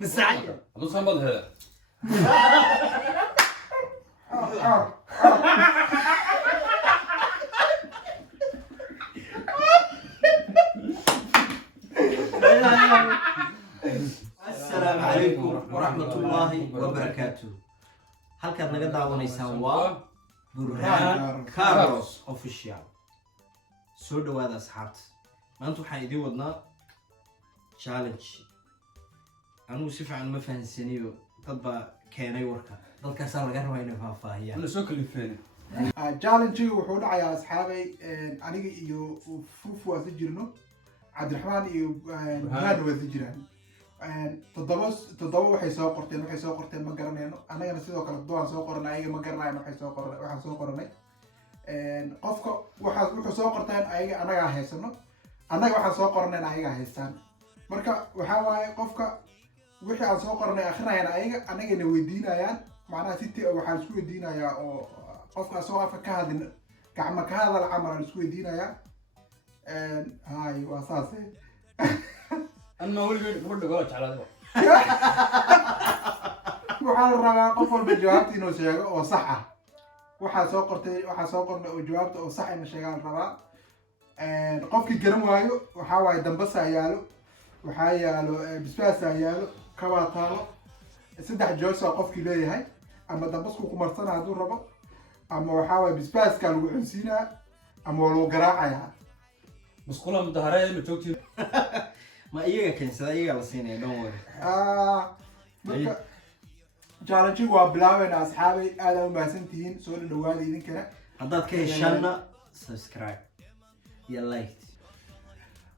مساعد هذا صنبل هذا السلام عليكم ورحمة الله وبركاته. هل كان نقد دعوانيسان waa برهان كاروس official soo dhawaada asxaabta maanta waxaan idin wadnaa challenge anigu si fiican ma fahansaniyo dad baa keenay warka dadkaasaa laga rabaa inay faahfaahiyaan أنا سو كلفين challenge wuxuu dhacayaa asxaabay aniga iyo fufu waa si jirno cabdiraxmaan iyo burhaan waa si jiraan toddoba waxay soo qorteen ma garanayno anagana sidoo kale doon soo qoranay ayaga ma garanayno waxaan soo qoranay qofka wuxuu soo qorteen ayaga anagaa haysano annaga waxaan soo qoranay ayaga haystaan marka waxaa waaye qofka wixii aan soo qoranay akrinayaan ayaga anagana weydiinayaan macnaha si waxaan isku weydiinayaa oo qofka soo afka ka hadin gacmo ka hadal camal aan isku weydiinayaa hay waa saas أنا أول قبل قبل على هذا waxaa la rabaa qof walba jawaabta inuu sheego oo sax ah waxaa soo qornay oo jawaabta oo sax ina sheegaan rabaa qofkii garan waayo waxaa waaye dambasa yaalo waxaa yaalo bisbaasa yaalo kabaa taalo saddex joosa qofkii leeyahay ama dambasku ku marsana hadduu rabo ama waxaa waaye bisbaaska lagu cunsiinaa ama waa lagu garaacayaa بس كلها مظهرية متوكي ma iyaga keensada iyaga la siinaya don't worry marka challenge waa bilaabayna asxaabay aad u mahadsantihiin soo dhawaada idinkana haddaad ka heshaanna subscribe iyo like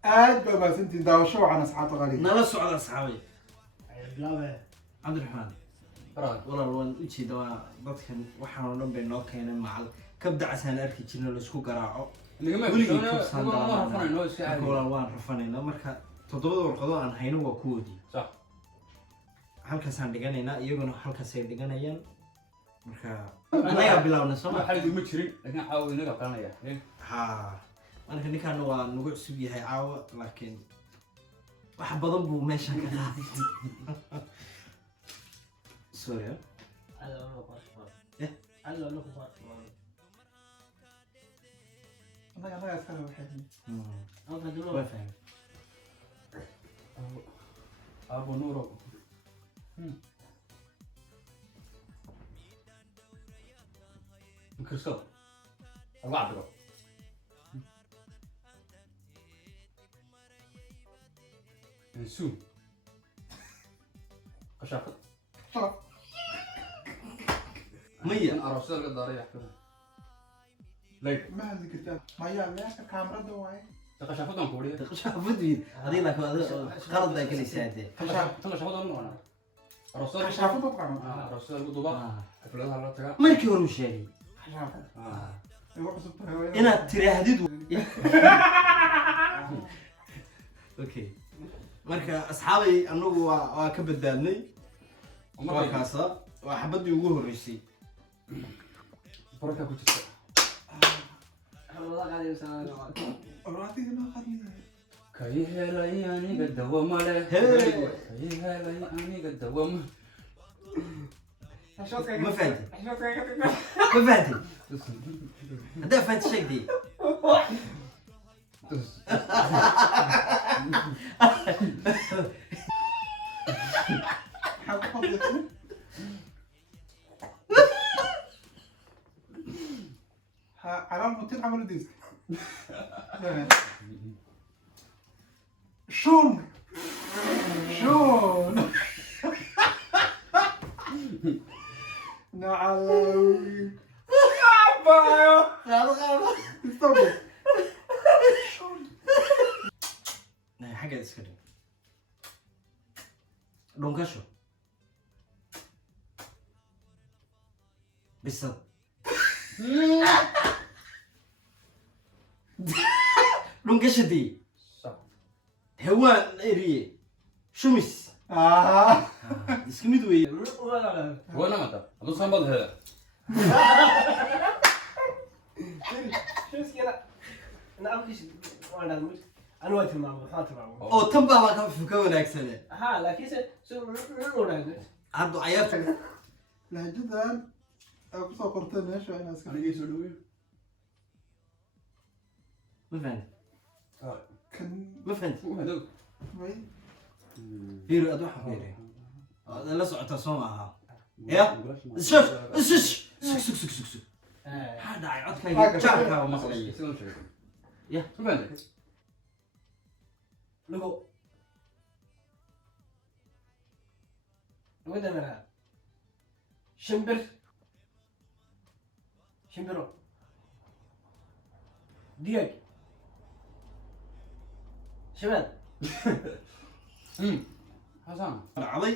aad baa mahadsantihiin daawasho wacan asxaabta qaaliga nala socda asxaabay cabdiraxmaan walaal waan u jeeda waa dadkan waxaan oo dhan bay noo keeneen macal kabdacasaan arki jirna laisku garaaco weligii kabsaan walaal waan rafanaynaa marka toddobada warqado aan hayno waa kuwoodii صح halkaasaan dhiganaynaa iyaguna halkaasay dhiganayaan marka anagaa bilaabna soo ما ma حد يمشي لكن حاول نقف قرنا يا ha marka ninkaana waa nagu cusub yahay caawa laakiin wax badan buu meeshan ka qaaday sorry annaga iskale waxay waa fahmay أبو نورو مكرسو أربعة درو نسو قشافة maya أرسل قداري يحكي ليك ma hadli kartaa maya meesha kaamirada waaye قشافة دون كوري shafadwiid adiga laakiin qalad baa galaysaa dee قشافة دون نوعنا أرسل kashaafada qaran أرسل قدوبا حفلتها الله تجا markii hore u sheegay kashaafada ay wax cusub tahay inaad tiraahdid okay marka asxaabay anagu waa ka badbaadnay markaasa waa xabadii ugu horeysay بركة كنت oraatiga noo qadliya كي هلاي أني قد دوما له كي هلاي أني قد دوما ma fahantin ma fahantin haddaa fahanta sheeg dee maxaa ku qadlaysa ha calaal mutin camal udiis shun nacalawi abayo stop it xaggeed iska dhig dhunkasho bisad dhunkashadii صح hawaan eriye shumis isku mid weeye هو أنا متى هذا صنبل هذا شو كده انا اول شيء وانا أنا وقت ما حاطر oo tan baa ka wanaagsane ها لكن haddu cayaartu lahjadan aad kusoo qorteen meesha inaa iska anigii soo dhaweey ma fahanti kan ma fahanti hadhow way fiiri ad waxa fiiri aad la socota soo maaha ya shush shush suk suk suk suk maxaa dhacay codkayga jaarkaa maqlay sidoo sheegay ya ma fahanti لقو وين أنا شمبرو ديك شمال حسن dhacday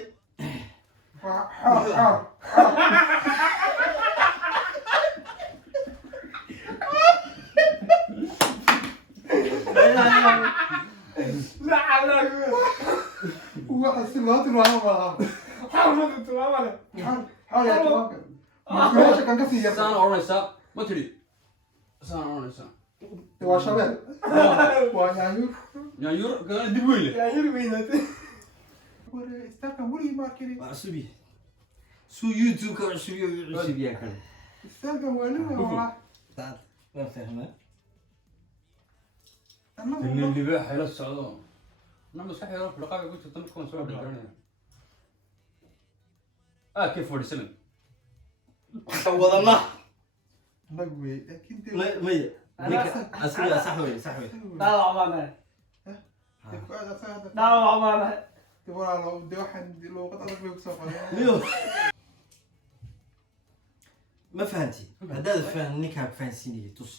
xaar لا على waxa si loo tilmaamo malaha حاول تتلامى xaar yaa tilmaamka meesha kan ka sii yar saan oranaysaa ma tiri saan oranaysaa waa shabeel waa yaanyuur yaanyuur kana dib weyle يا يرمينات ware istaarkan weligii ma arkin waa cusub yahay suu youtube ka cusub yahay kan istaarkan waa nin walaa waan fahmaa nin libaax ila socdo na maskaxdayda ku dhaqaaqay ku jirta markaan soo dhaqanaya kayf 47 wadana nag wey laakiin dee maya asiga sax wey sax wey دعوة عمانة fuaad asaga hadda دعوة عمانة dee walaalo dee waxaan luuqad adag bay kusoo qoreen niyo ma fahanti haddaad fahan ninkaa fahansiinaya tus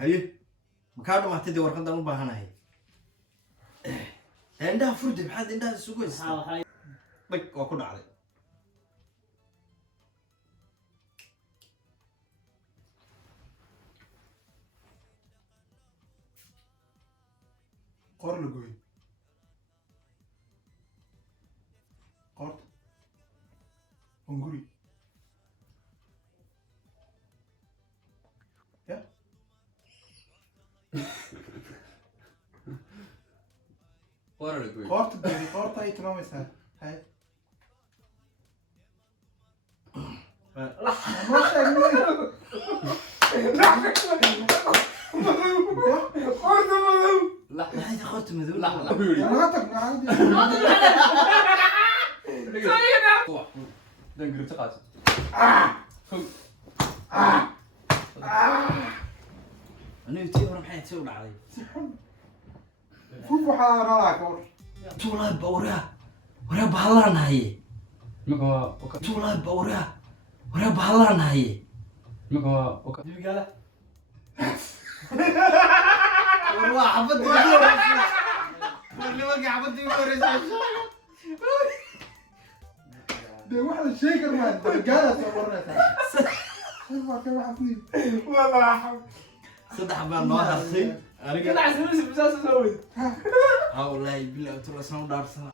haye makaa dhamaatay dee warqadan u baahanahay indhaha furde maxaad indhaha isugu haystaa هاي dhag waa ku dhacday qor la gooy qorta hunguri ya wara la gooy qorta dee qorta ay tilmaamaysaa hay ma sheegin la maxay qorta madow la la ku yiri naga tag naga dan girta qaas aniga tii hore maxay tii u dhacday fuf waxaa nalaa kor tuulaa bawraa waraa bahalaanahaye maka waa tuulaa bawraa waraa bahalaanahaye maka waa رجالة war waa xabadii ugu horeysay war nimanka xabadii ugu horeysay dee waxa la sheegi kar maa dabagaala soo qoranaysaa waa kan waxa ku yidhi والله حول saddex baa noo hartay aniga كده عسل بس بس أسوي ha wallaahi billahi tula saan u dhaarsanaa